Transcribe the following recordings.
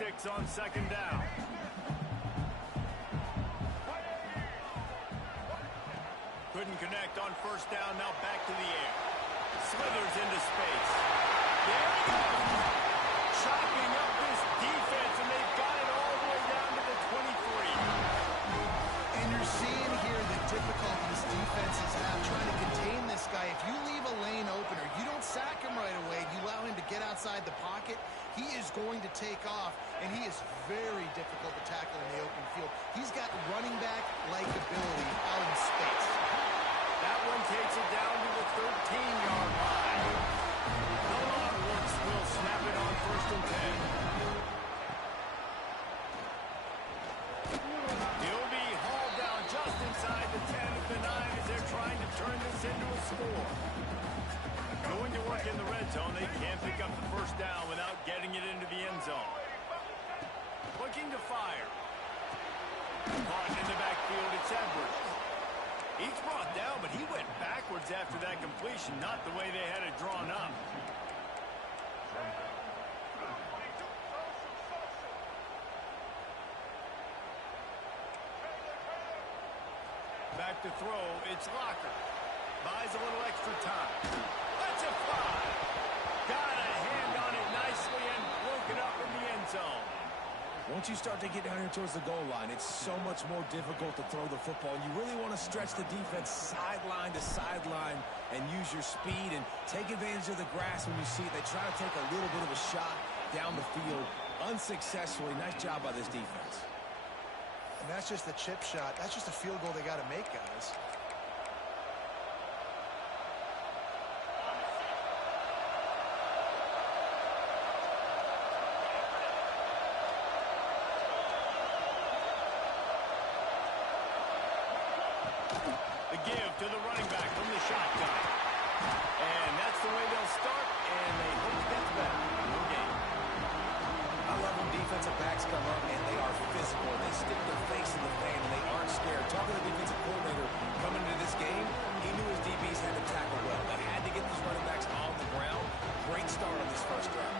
sticks on second down. Couldn't connect on first down. Now back to the air. Slithers into space. There he goes. Chopping up this defense, and they've got it all the way down to the 23. And you're seeing here the difficulties defenses have trying to contain this guy. If you leave a lane open or you don't sack him right away, you allow him to get outside the pocket, he is going to take off, and he is very difficult to tackle in the open field. He's got running back-like ability out in space. That one takes it down to the 13-yard line. The long works will snap it on 1st and 10. He'll be hauled down just inside the 10 of the 9 as they're trying to turn this into a score. Going to work in the red zone, they can't pick up the first down without getting it into the end zone. Looking to fire. Caught in the backfield, it's Edwards. He's brought down, but he went backwards after that completion, not the way they had it drawn up. Back to throw, it's Locker. Buys a little extra time. Let's it fly. Got a hand on it nicely and broke it up in the end zone. Once you start to get down here towards the goal line, it's so much more difficult to throw the football. You really want to stretch the defense sideline to sideline and use your speed and take advantage of the grass when you see it. They try to take a little bit of a shot down the field unsuccessfully. Nice job by this defense. And that's just the chip shot. That's just a field goal they got to make, guys. The give to the running back from the shotgun. And that's the way they'll start, and they hope it gets better in the game. I love when defensive backs come up, and they are physical. They stick their face in the fan, and they aren't scared. Talking to the defensive coordinator coming into this game, he knew his DBs had to tackle well. They had to get these running backs on the ground. Great start on this first drive.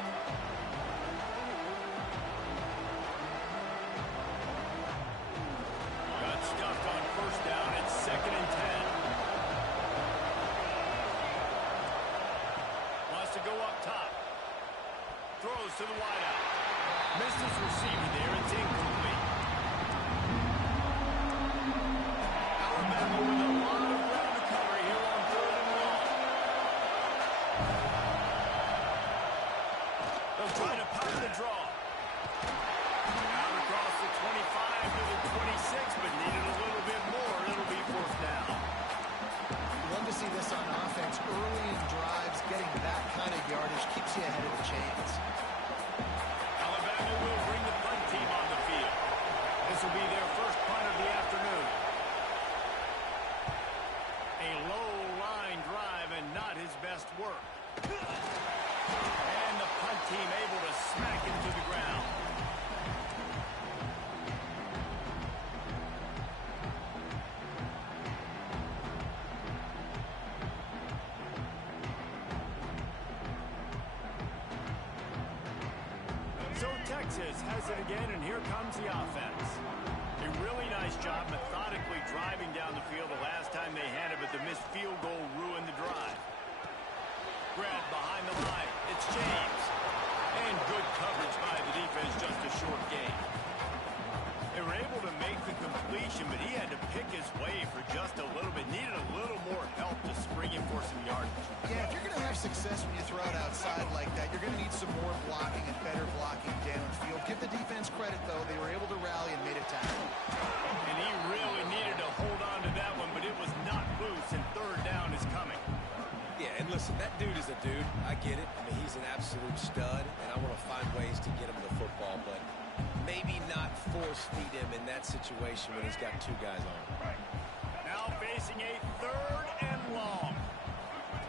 Stuffed on first down. It's 2nd and 10. Wants to go up top. Throws to the wideout. Misses receiver there. It's incomplete. Alabama with a lot of ground to cover here on 3rd and long. They'll try to pop the draw. Out across the 25 to the 26, but needed a little bit more. It'll be 4th down. Love to see this on offense. Early in drives, getting that kind of yardage keeps you ahead of the chains. Alabama will bring the punt team on the field. This will be their first punt of the afternoon. A low line drive and not his best work. And the punt team able to smack him to the ground. So Texas has it again, and here comes the offense. A really nice job methodically driving down the field the last time they had it, but the missed field goal ruined the drive. Grab behind the line. It's James. And good coverage by the defense, just a short gain. They were able to make the completion, but he had to pick his way for just a little bit. Needed a little more help to spring him for some yardage. Yeah, if you're going to have success when you throw it outside like that, you're going to need some more blocking and better blocking downfield. Give the defense credit, though. They were able to rally and made a tackle. And he really needed to hold on to that one, but it was not loose, and 3rd down is coming. Yeah, and listen, that dude is a dude. I get it. I mean, he's an absolute stud, and I want to find ways to get him the football, but maybe not force feed him in that situation when he's got 2 guys on him. Now facing a 3rd and long.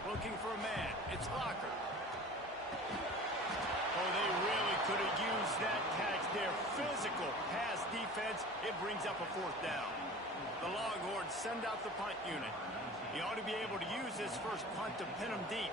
Looking for a man. It's Locker. Oh, they really could have used that catch there. Physical pass defense. It brings up a 4th down. The Longhorns send out the punt unit. He ought to be able to use this first punt to pin him deep.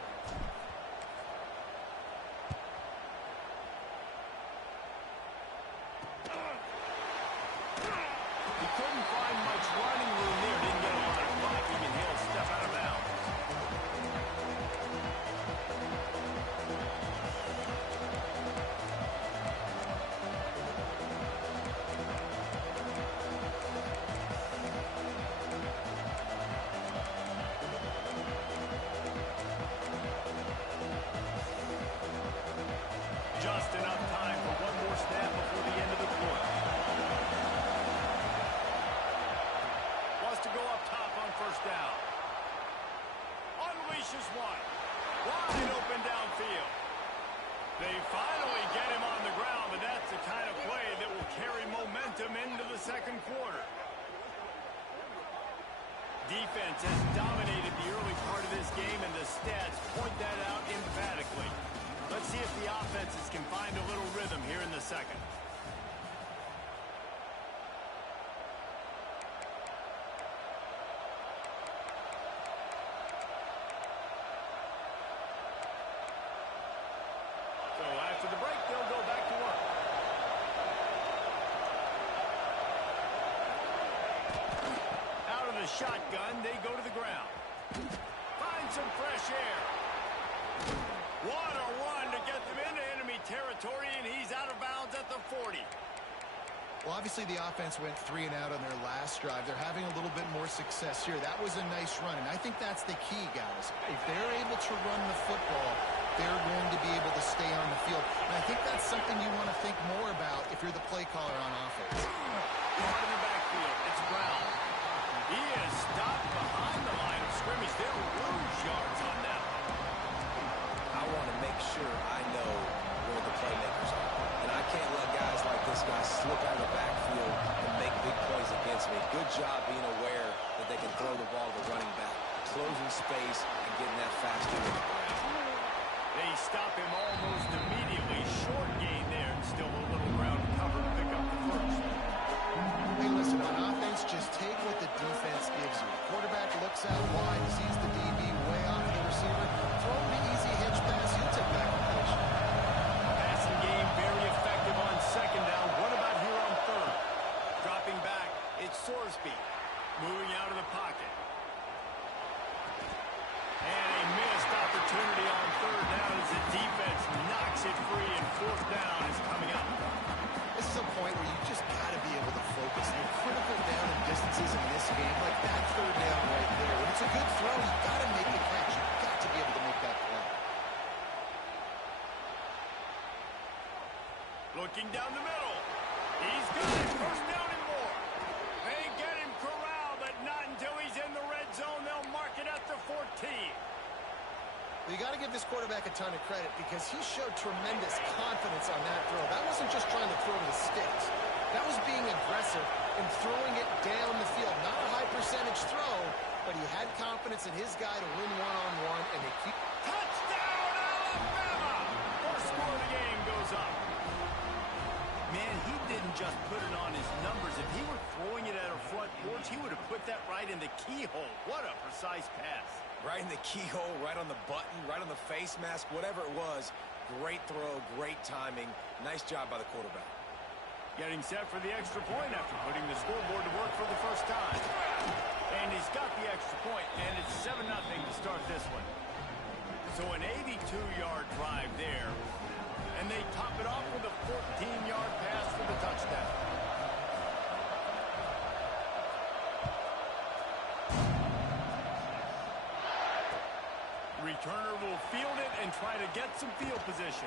defense has dominated the early part of this game, and the stats point that out emphatically. Let's see if the offenses can find a little rhythm here in the second. So after the break, they'll go back to work. Out of the shotgun, they go to the ground. Find some fresh air. What a run to get them into enemy territory, and he's out of bounds at the 40. Well, obviously the offense went 3 and out on their last drive. They're having a little bit more success here. That was a nice run, and I think that's the key, guys. If they're able to run the football, they're going to be able to stay on the field. And I think that's something you want to think more about if you're the play caller on offense. Out in the backfield, it's Brown. He is stopped behind the line of scrimmage. They'll lose yards on that. I want to make sure I know where the playmakers are. And I can't let guys like this guy slip out of the backfield and make big plays against me. Good job being aware that they can throw the ball to the running back, closing space and getting that fast to the ground. They stop him almost immediately. Short gain there, and still a little ground cover to pick up the first. Hey, listen, on offense, just take what the defense gives you. Quarterback looks out wide, sees the DB way off the receiver. Throw him the easy hitch pass. He'll take that completion. Passing game very effective on second down. What about here on third? Dropping back, it's Sorsby. Moving out of the pocket. And a missed opportunity on third down as the defense knocks it free, and fourth down is coming up. This is a point where you just got to be able to focus. They're critical down and distances in this game, like that third down right there. When it's a good throw, you got to make the catch. You've got to be able to make that play. Looking down the middle. He's got it. First down and more. They get him corralled, but not until he's in the red zone. They'll mark it at the 14. You got to give this quarterback a ton of credit because he showed tremendous confidence on that throw. That wasn't just trying to throw to the sticks. That was being aggressive and throwing it down the field. Not a high percentage throw, but he had confidence in his guy to win one-on-one, and they keep... Touchdown, Alabama! First score of the game goes up. Man, he didn't just put it on his numbers. If he were throwing it at a front porch, he would have put that right in the keyhole. What a precise pass. Right in the keyhole, right on the button, right on the face mask, whatever it was. Great throw, great timing. Nice job by the quarterback. Getting set for the extra point after putting the scoreboard to work for the first time. And he's got the extra point, and it's 7-0 to start this one. So an 82-yard drive there, and they top it off with a 14-yard pass for the touchdown. Returner will field it and try to get some field position.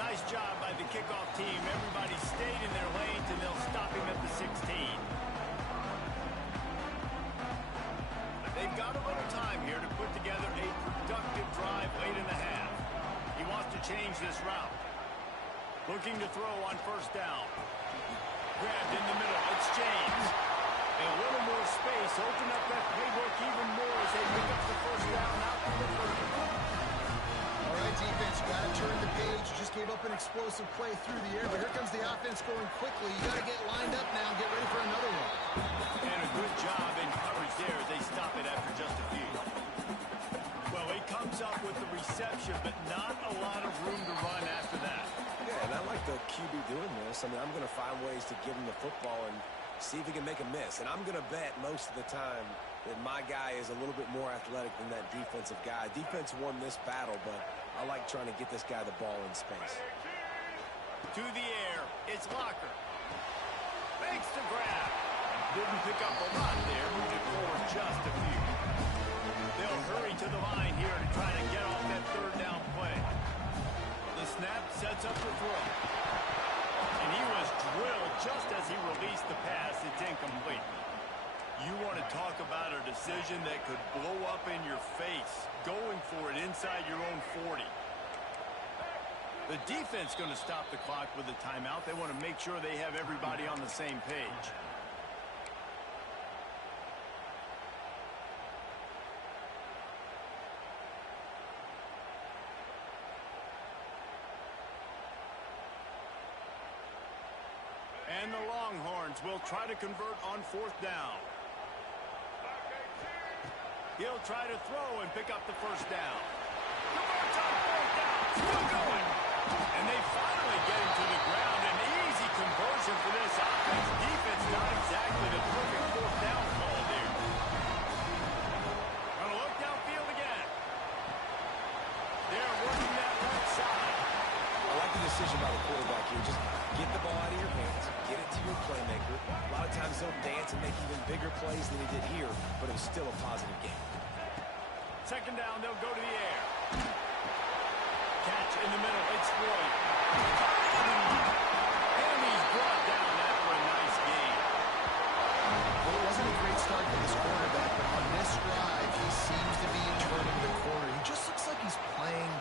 Nice job by the kickoff team. Everybody stayed in their lanes, and they'll stop him at the 16. But they've got a little time here to put together a productive drive late in the half. He wants to change this route. Looking to throw on first down. Grabbed in the middle. It's James. A little more space. Open up that playbook even more as they pick up the first down out to the 30. All right, defense, you got to turn the page. You just gave up an explosive play through the air, but here comes the offense going quickly. You got to get lined up now and get ready for another one. And a good job in coverage there as they stop it after just a few. Well, he comes up with the reception, but not a lot of room to run after that. Yeah, and I like the QB doing this. I mean, I'm going to find ways to give him the football and see if he can make a miss. And I'm going to bet most of the time that my guy is a little bit more athletic than that defensive guy. Defense won this battle, but I like trying to get this guy the ball in space. To the air, it's Locker. Makes the grab. Didn't pick up a lot there, moved it forward just a few. They'll hurry to the line here to try to get off that third down play. The snap sets up the throw. And he was drilled just as he released the pass. It's incomplete. You want to talk about a decision that could blow up in your face, going for it inside your own 40. The defense going to stop the clock with a timeout. They want to make sure they have everybody on the same page. And the Longhorns will try to convert on 4th down. He'll try to throw and pick up the 1st down. Converts on 4th down. Still going. And they finally get him to the ground. An easy conversion for this offense. Defense not exactly the perfect 4th down call there. Gonna look downfield again. They're working that left side. I like the decision by the quarterback here. Just get the ball out of your hands, get it to your playmaker. A lot of times they'll dance and make even bigger plays than he did here, but it was still a positive game. 2nd down, they'll go to the air. Catch in the middle, it's Floyd. And he's brought down after a nice game. Well, it wasn't a great start for this quarterback, but on this drive, he seems to be turning the corner. He just looks like he's playing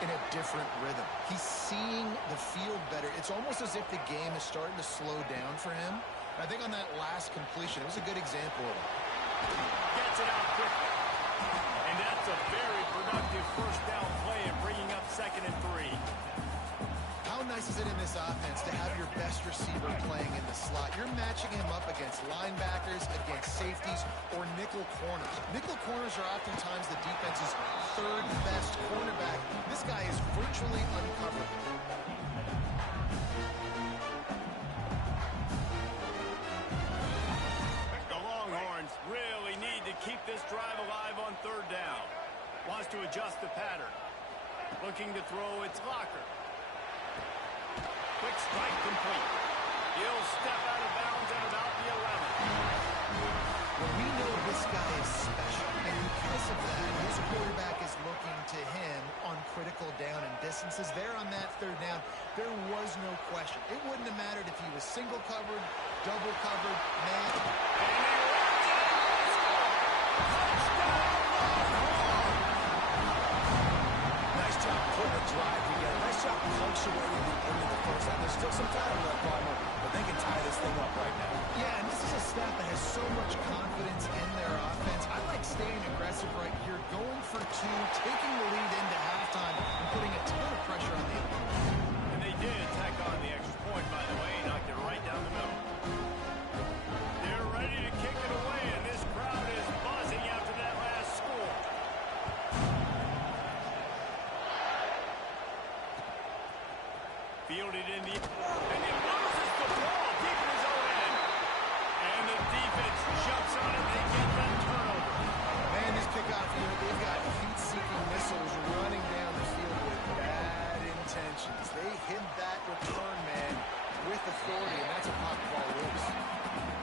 in a different rhythm. He's seeing the field better. It's almost as if the game is starting to slow down for him. I think on that last completion, it was a good example of it. Gets it out quickly. And that's a very productive 1st down play and bringing up 2nd and 3. How nice is it in this offense to have your best receiver playing in the slot? You're matching him up against linebackers, against safeties, or nickel corners. Nickel corners are oftentimes the defense's 3rd best cornerback. This guy is virtually uncovered. The Longhorns really need to keep this drive alive on 3rd down. Wants to adjust the pattern. Looking to throw, it's Locker. Quick strike complete. He'll step out of bounds at about the 11. Well, we know this guy is special, and because of that, his quarterback is looking to him on critical down and distances. There on that 3rd down, there was no question. It wouldn't have mattered if he was single covered, double covered, man. And he runs it! Touchdown, Longhorns! Nice job putting the drive together. Nice job punctuating the end of the 1st half. There's still some time left, Palmer, but they can tie this thing up right now. Yeah, and this is a staff that has so much confidence in their offense. I like staying aggressive right here, going for 2, taking the lead into halftime, and putting a ton of pressure on the opponent. And they did tack on the extra point, by the way, knocked it right down the middle. They're ready to kick it away, and this crowd is buzzing after that last score. Fielded in the... And he loses the ball deep in his own end. And the defense jumps on it. They get the turnover. Man, this kickoff unit, they've got heat-seeking missiles running down the field with bad intentions. They hit that return man with authority, and that's a pop ball loose.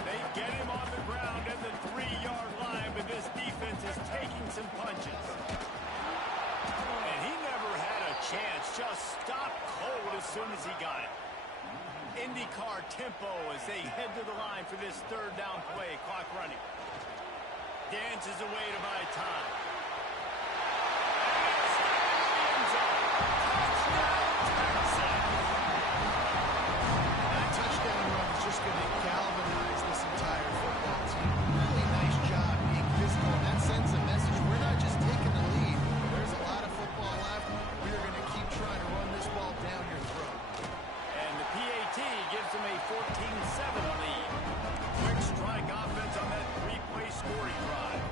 They get him on the ground at the 3-yard line, but this defense is taking some punches. And he never had a chance. Just stopped cold as soon as he got it. IndyCar tempo as they head to the line for this 3rd down play. Clock running. Dances away to buy time. And it's in the end zone. Touchdown, Texas! That touchdown run is just going to galvanize this entire football team. Really nice job being physical, and that sends a message. We're not just taking the lead. There's a lot of football left. We are going to keep trying to run this ball down your throat. And the PAT gives them a 14-7 lead. Quick strike offense on that 3-play scoring drive.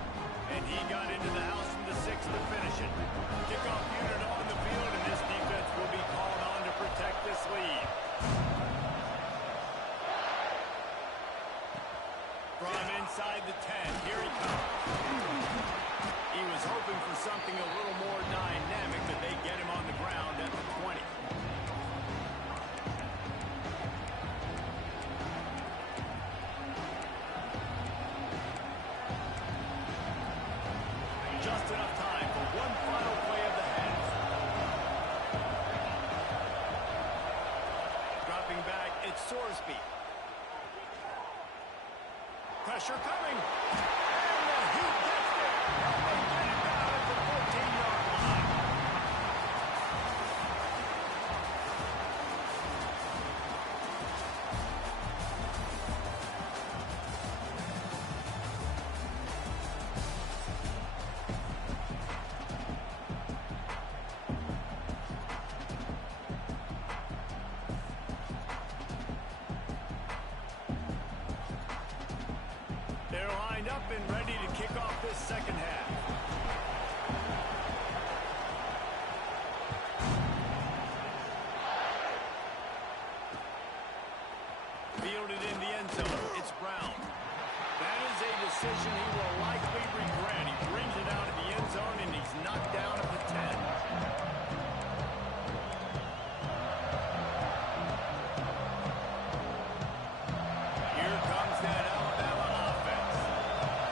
And he got into the house from the 6 to finish it. Kickoff unit on the field, and this defense will be called on to protect this lead. From inside the 10, here he comes. He was hoping for something a little more dynamic, but they get him on the ground at the 20. Just enough time for one final play of the half. Dropping back, it's Sorsby. Pressure coming. And the Heat gets there. And they get it down at the 14-yard line. lined up and ready to kick off this second half. Fielded in the end zone. It's Brown. That is a decision he will likely regret. He brings it out of the end zone, and he's knocked down at the 10. Here comes that Alabama offense.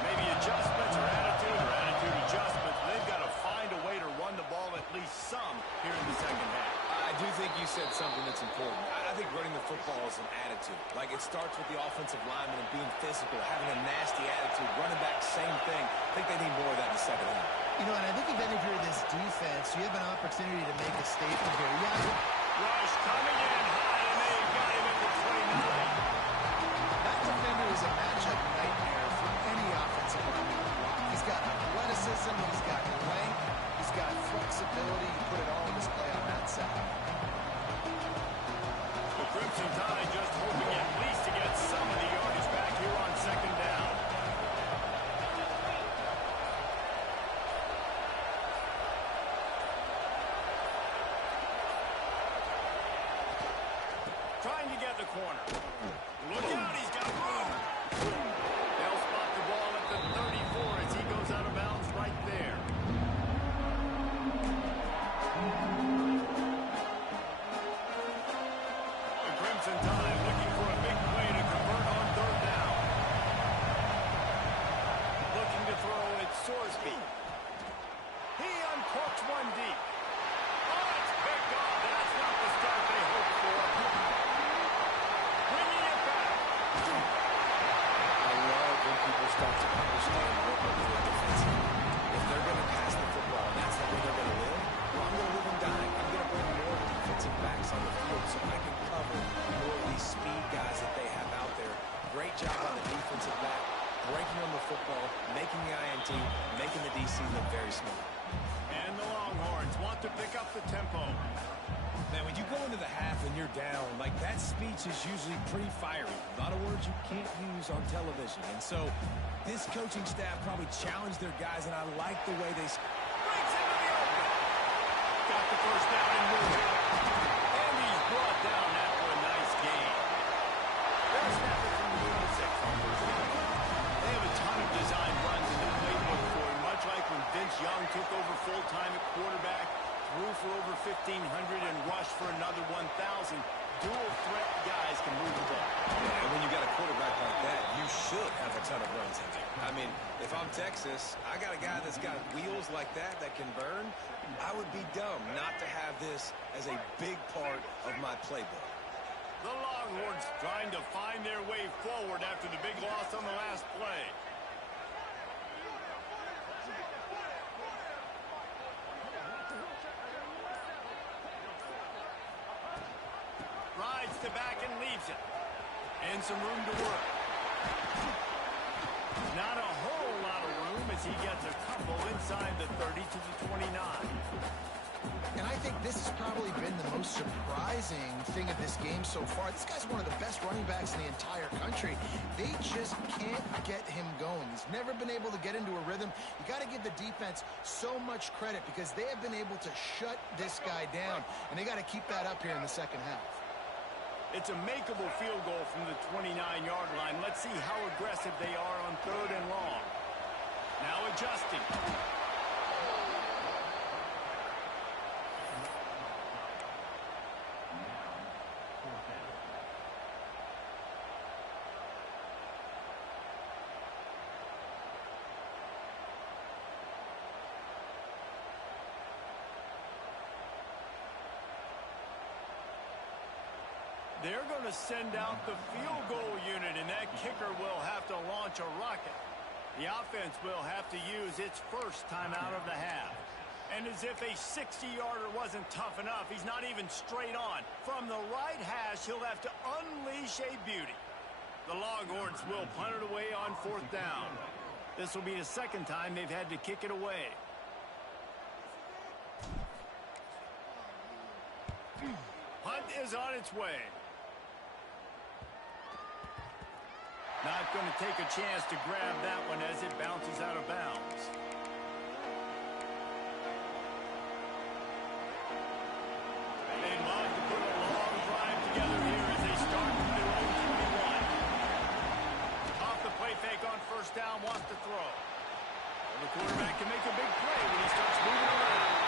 Maybe adjustments or attitude adjustments. They've got to find a way to run the ball at least some here in the second half. I do think you said something that's important. I think running the football is an attitude. Like, it starts with the offensive lineman and being physical, having a nasty attitude. Running back, same thing. I think they need more of that in the second half. You know, and I think if any of you are this defense, you have an opportunity to make a statement here. Yeah. Rush coming in high, and they've got him at the 29. That defender is a matchup nightmare for any offensive lineman to block. He's got athleticism, he's got length, he's got flexibility. You put it all in display on that side. The Crimson Tide just hoping at least to get some of the yardage back here on second down. Trying to get the corner. Look out, he's got room. They'll spot the ball at the 34 as he goes out of bounds right there. The Crimson Tide looking for a big play to convert on third down. Looking to throw it, Sorsby. He uncorks one deep. Oh, it's picked off. That's not the start they hoped for. Bringing it back. I love when people start to understand what they're doing defensively. If they're going to pass the football and that's the way they're going to live, well, I'm going to live and die. I'm going to bring more defensive backs on the field so I can cover more of these speed guys that they have out there. Great job on the defensive back, breaking on the football, making the INT, making the DC look very small. And the Longhorns want to pick up the tempo. Man, when you go into the half and you're down, like, that speech is usually pretty fiery. A lot of words you can't use on television. And so this coaching staff probably challenged their guys, and I like the way they... Breaks into the open. Got the first down and moving. And he's brought down after a nice gain. They're snapping from the 6 on first down. They have a ton of design runs in the playbook for him, much like when Vince Young took over full-time at quarterback, threw for over 1,500 and rushed for another 1,000. Dual threat guys can move the ball. Yeah, and when you got a quarterback like that, you should have a ton of runs in there. I mean, if I'm Texas, I got a guy that's got wheels like that can burn. I would be dumb not to have this as a big part of my playbook. The Longhorns trying to find their way forward after the big loss on the last play. Rides to back and leaves it. And some room to work. Not a whole lot of room as he gets a couple inside the 30 to the 29. And I think this has probably been the most surprising thing of this game so far. This guy's one of the best running backs in the entire country. They just can't get him going. He's never been able to get into a rhythm. You got to give the defense so much credit because they have been able to shut this guy down, and they got to keep that up here in the second half. It's a makeable field goal from the 29-yard line. Let's see how aggressive they are on third and long. Now adjusting. They're going to send out the field goal unit, and that kicker will have to launch a rocket. The offense will have to use its first time out of the half. And as if a 60-yarder wasn't tough enough, he's not even straight on. From the right hash, he'll have to unleash a beauty. The Longhorns will punt it away on fourth down. This will be the second time they've had to kick it away. Punt is on its way. Not going to take a chance to grab that one as it bounces out of bounds. They'd love to put a long drive together here as they start from their own 21. Off the play fake on first down, wants to throw. Well, the quarterback can make a big play when he starts moving around.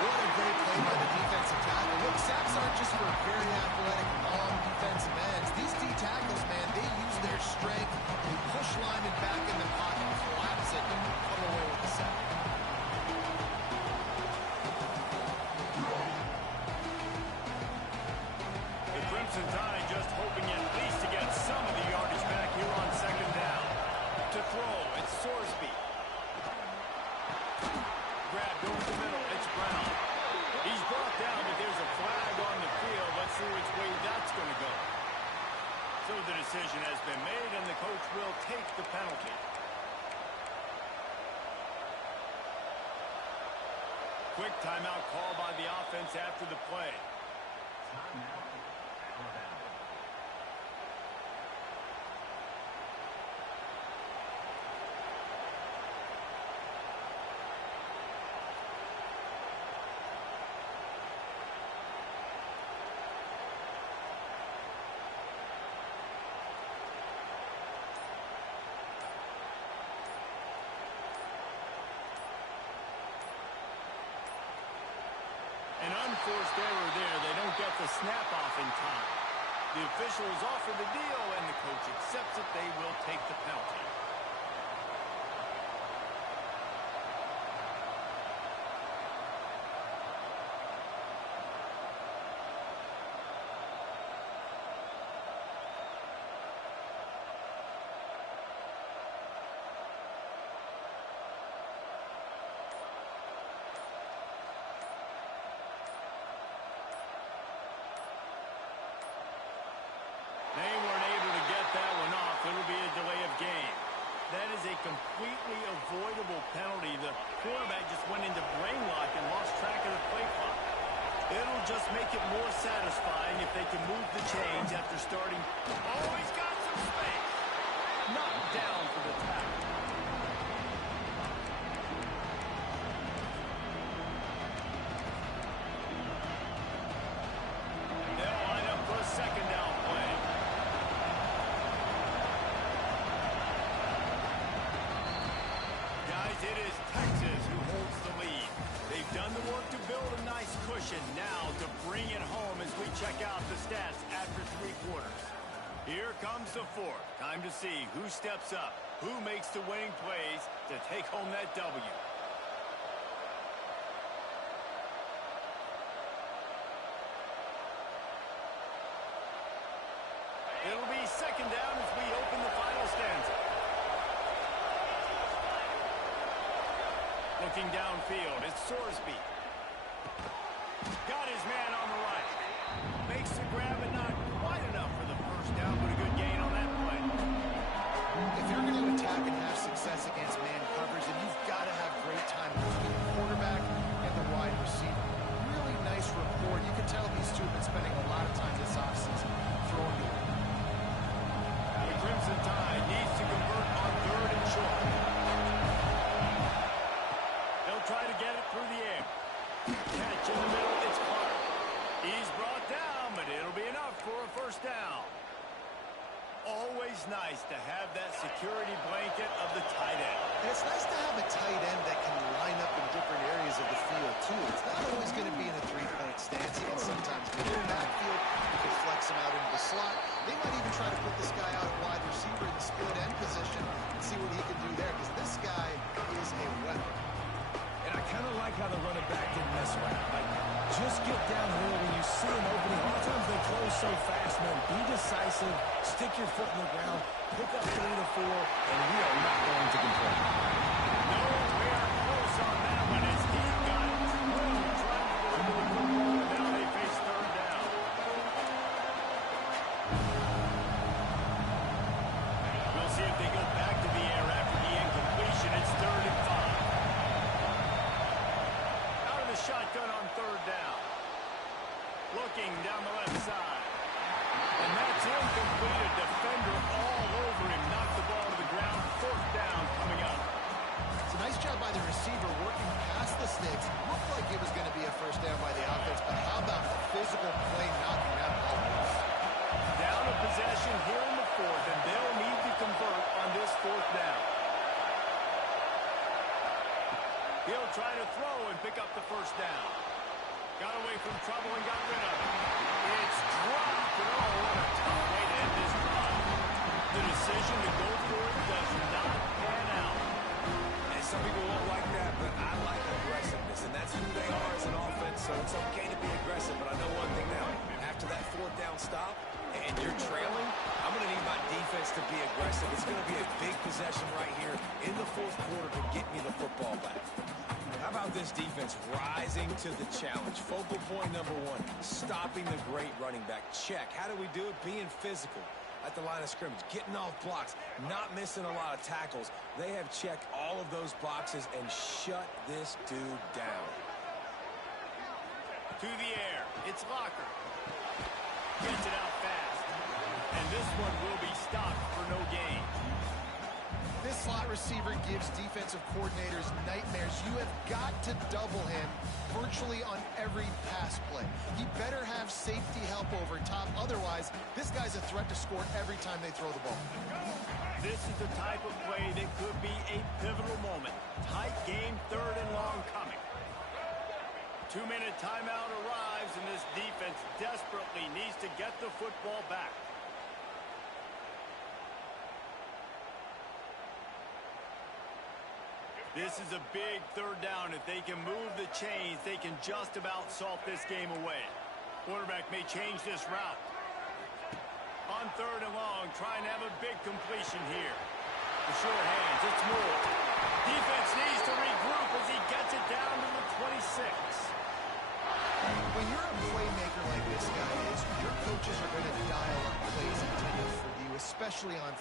What a great play by the defensive tackle. Look, sacks aren't just for very athletic, long defensive ends. These D tackles, man, they use their strength to push linemen back in the pocket, collapse it, and come away with the sack. The Crimson Tide just hoping at least to get some of the yardage back here on second down. To throw, it's Sorsby. Grabbed over the middle, it's Brown. He's brought down, but there's a flag on the field. Let's see which way that's going to go. So the decision has been made, and the coach will take the penalty. Quick timeout call by the offense after the play. Timeout, Alabama. An unforced error there. They don't get the snap off in time. The officials offer the deal, and the coach accepts it. They will take the penalty. They weren't able to get that one off. It'll be a delay of game. That is a completely avoidable penalty. The quarterback just went into brain lock and lost track of the play clock. It'll just make it more satisfying if they can move the chains after starting. Oh, he's got some space. Knocked down for the tackle. They'll line up for a second down play. Guys, it is Texas who holds the lead. They've done the work to build a nice cushion. Now to bring it home as we check out the stats after three quarters. Here comes the fourth. Time to see who steps up, who makes the winning plays to take home that W. It'll be second down as we open the final stanza. Looking downfield, it's Sorsby. Got his man on the right. Makes the grab, and not quite enough for the first down, but a good gain on that play. If you're going to attack and have success against man coverage, then you've got to have great time between the quarterback and the wide receiver. Really nice rapport. You can tell these two have been spending a lot of time this offseason throwing the ball. The Crimson Tide needs to convert on third and short. They'll try to get it through the air. Catch in the middle, it's Clark. He's brought down, but it'll be enough for a first down. Always nice to have that security blanket of the tight end. And it's nice to have a tight end that can line up in different areas of the field, too. It's not always going to be in a three-point stance. He can sometimes be in the backfield. You can flex him out into the slot. They might even try to put this guy out at wide receiver in the split end position and see what he can do there, because this guy is a weapon. And I kind of like how the running back didn't mess around. Like, just get downhill when you see an opening. A lot of times they close so fast, man. Be decisive, stick your foot in the ground, pick up 3 to 4, and we are not going to complain. No, we are close on that one as he got through trying to go into the football. Now they face third down. We'll see if they go back to the air after the incompletion. It's 3rd and 5. Out of the shotgun on third down. Looking down the left side. And that's incomplete. A defender all over possession here in the fourth, and they'll need to convert on this fourth down. He'll try to throw and pick up the first down. Got away from trouble and got rid of it. It's dropped. Oh, what a tough way to end this drive. The decision to go for it does not pan out. And some people won't like that, but I like aggressiveness, and that's who they are as an offense, so it's okay to be aggressive. But I know one thing now. After that fourth down stop and you're trailing, I'm going to need my defense to be aggressive. It's going to be a big possession right here in the fourth quarter to get me the football back. How about this defense rising to the challenge? Focal point number one, stopping the great running back. Check. How do we do it? Being physical at the line of scrimmage, getting off blocks, not missing a lot of tackles. They have checked all of those boxes and shut this dude down. To the air. It's Locker. Gets it out fast. And this one will be stopped for no gain. This slot receiver gives defensive coordinators nightmares. You have got to double him virtually on every pass play. He better have safety help over top. Otherwise, this guy's a threat to score every time they throw the ball. This is the type of play that could be a pivotal moment. Tight game, third and long coming. 2-minute timeout arrives, and this defense desperately needs to get the football back. This is a big third down. If they can move the chains, they can just about salt this game away. Quarterback may change this route. On third and long, trying to have a big completion here. The short hands, it's Moore. Defense needs to regroup as he gets it down to the 26. When you're a playmaker like this guy is, your coaches are going to dial up plays intended for you, especially on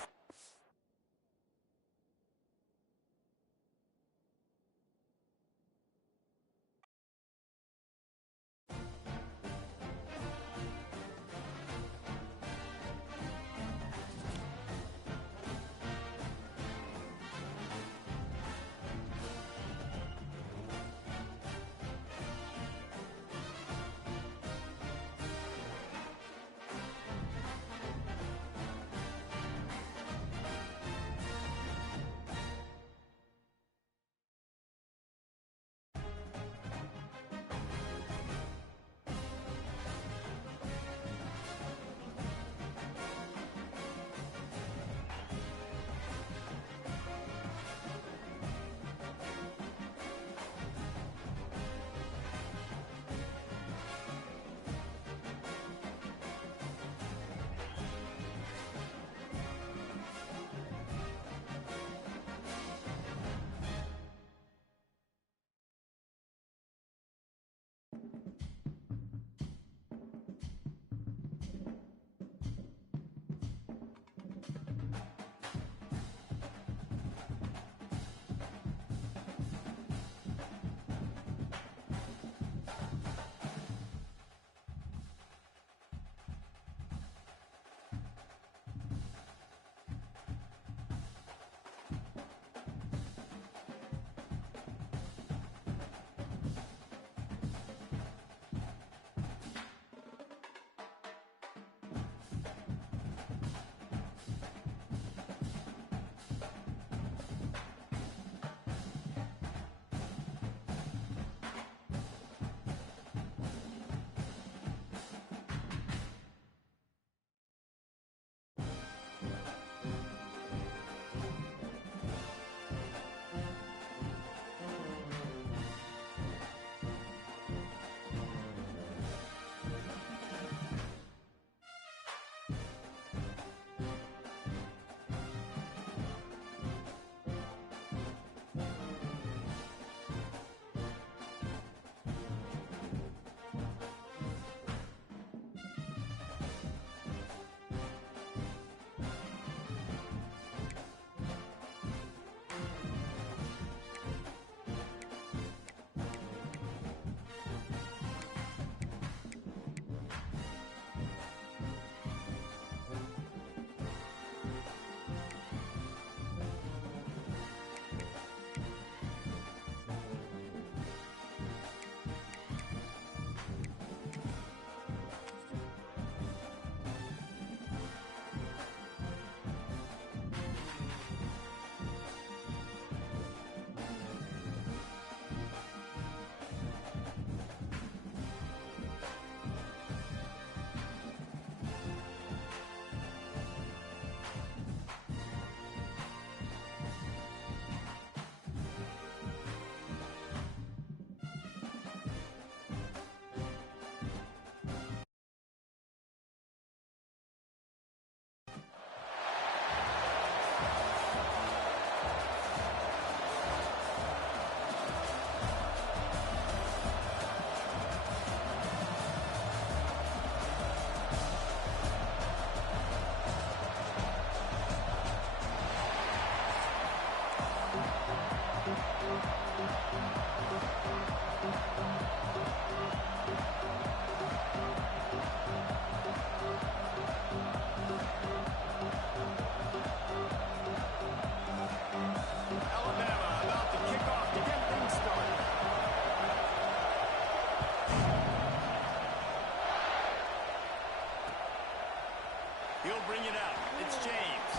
it out. It's James.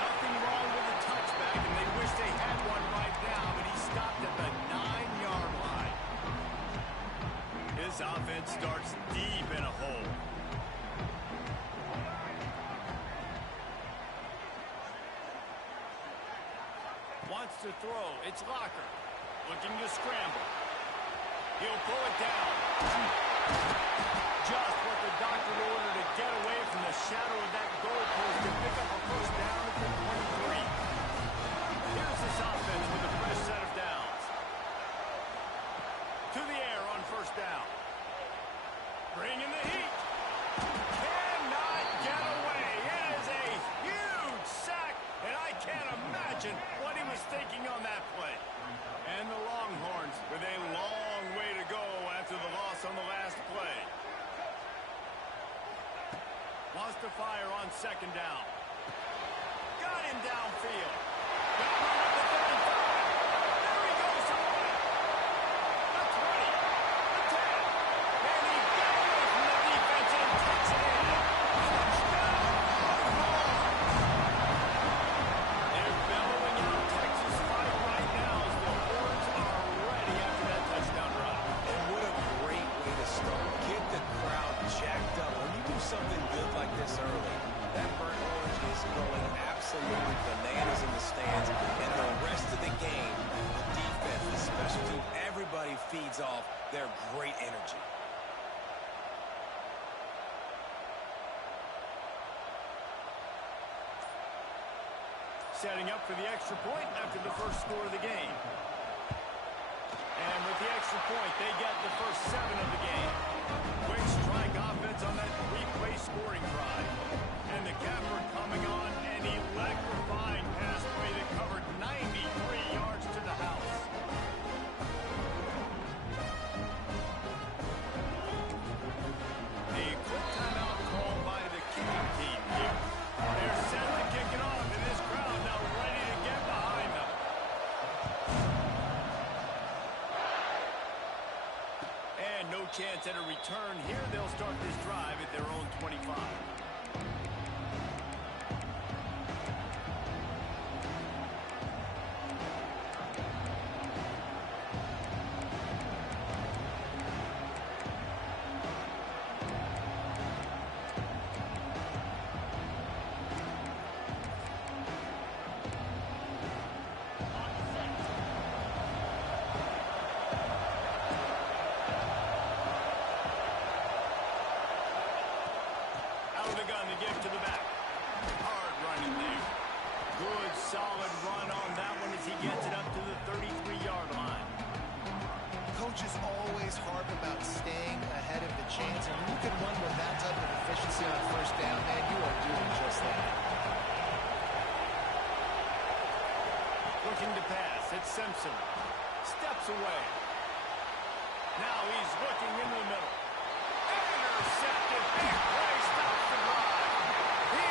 Nothing wrong with the touchback, and they wish they had one right now, but he stopped at the 9-yard line. His offense starts deep in a hole. Wants to throw. It's Locker. Looking to scramble. He'll pull it down. Just what the doctor ordered to get away from the shadow of that goalpost to pick up a first down at the 23. Here's this offense with a fresh set of downs. To the air on first down. Bringing the heat. Cannot get away. It is a huge sack, and I can't imagine what he was thinking on that play. And the Longhorns with a long way to go after the loss on the last play. Wants to fire on second down. Got him downfield. Got him at the 35. There he goes to run. The 20. The 10. And he got away from the defense and takes it in. Touchdown, Longhorns. They're bellowing out Texas fight right now as the Horns are ready after that touchdown run. And what a great way to start. Get the crowd jacked up. When you do something good like this early, that burnt orange is going absolutely bananas in the stands. And the rest of the game, the defense, the special team, everybody feeds off their great energy. Setting up for the extra point after the first score of the game. And with the extra point, they get the first 7 of the game. Quick strike offense on that replay scoring drive. And the capper coming on an electrifying pass play that covered 93 yards to the house. A quick timeout called by the kicking team here. They're set to kick it off, and this crowd now ready to get behind them. And no chance at a return here. They'll start this drive at their own 25. The gun to give to the back. Hard running there. Good solid run on that one as he gets it up to the 33-yard line. Coaches always harp about staying ahead of the chains, and when you can run with that type of efficiency on first down, man, you are doing just that. Looking to pass. It's Simpson. Steps away. Now he's looking into the middle. Intercepted. Big play. Stops the drive. He